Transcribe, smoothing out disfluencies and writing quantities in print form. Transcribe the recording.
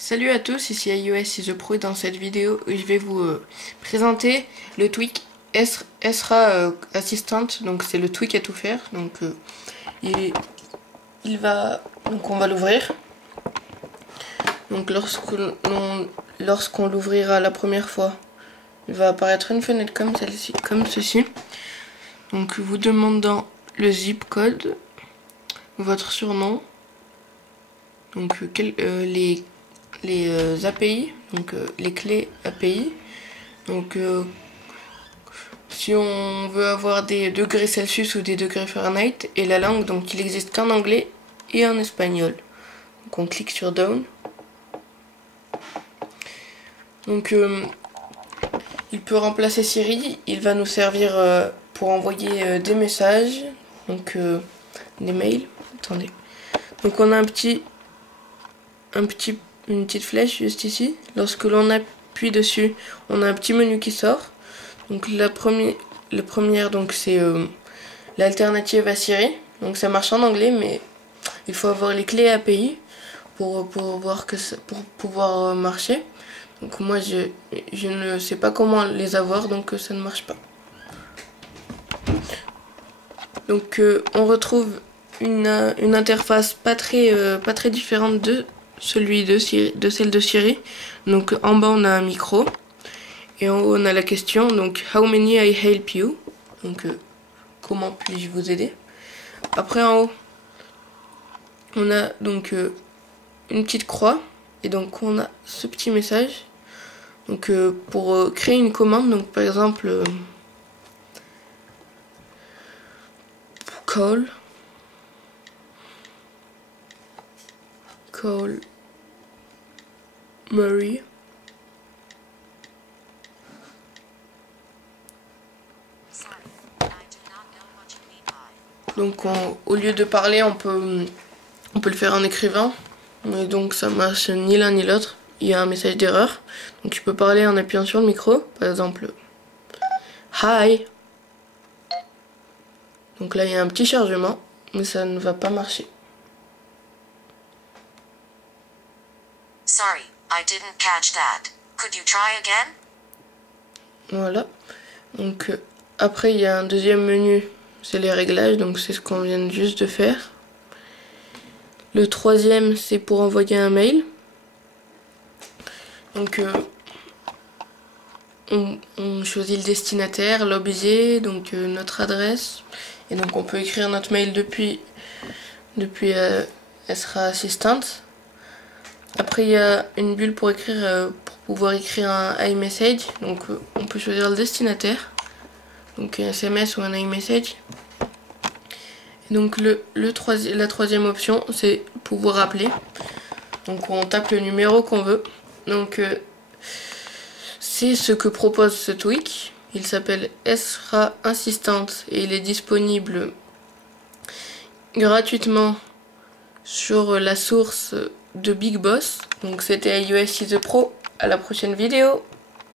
Salut à tous, ici iOS The Pro et dans cette vidéo je vais vous présenter le tweak Esra Assistant. Donc c'est le tweak à tout faire. Donc on va l'ouvrir. Donc lorsqu'on l'ouvrira la première fois, il va apparaître une fenêtre comme celle-ci, comme ceci. Donc vous demandant le zip code, votre surnom, donc les API, donc les clés API. Donc si on veut avoir des degrés Celsius ou des degrés Fahrenheit, et la langue, donc il existe qu'en anglais et en espagnol. Donc on clique sur Down. Donc il peut remplacer Siri, il va nous servir pour envoyer des messages, donc des mails. Attendez. Donc on a une petite flèche juste ici. Lorsque l'on appuie dessus, on a un petit menu qui sort. Donc la première donc c'est l'alternative à Siri. Donc ça marche en anglais, mais il faut avoir les clés API pour pouvoir marcher. Donc moi je ne sais pas comment les avoir, donc ça ne marche pas. Donc on retrouve une interface pas très différente de celle de Siri. Donc en bas on a un micro et en haut on a la question, donc how many I help you, donc comment puis-je vous aider. Après en haut on a donc une petite croix et donc on a ce petit message. Donc pour créer une commande, donc par exemple call Mary. Donc au lieu de parler, on peut le faire en écrivant, mais donc ça marche ni l'un ni l'autre. Il y a un message d'erreur, donc tu peux parler en appuyant sur le micro, par exemple hi. Donc là il y a un petit chargement, mais ça ne va pas marcher. Sorry, I didn't catch that. Could you try again? Voilà. Donc après il y a un deuxième menu, c'est les réglages, donc c'est ce qu'on vient juste de faire. Le troisième c'est pour envoyer un mail. Donc on choisit le destinataire, l'objet, donc notre adresse, et donc on peut écrire notre mail depuis Esra Assistant. Après il y a une bulle pour pouvoir écrire un iMessage, donc on peut choisir le destinataire, donc un SMS ou un iMessage. Et donc la troisième option c'est pouvoir appeler, donc on tape le numéro qu'on veut. Donc c'est ce que propose ce tweak. Il s'appelle Esra Assistant et il est disponible gratuitement sur la source de Big Boss. Donc c'était iOS The Pro. À la prochaine vidéo.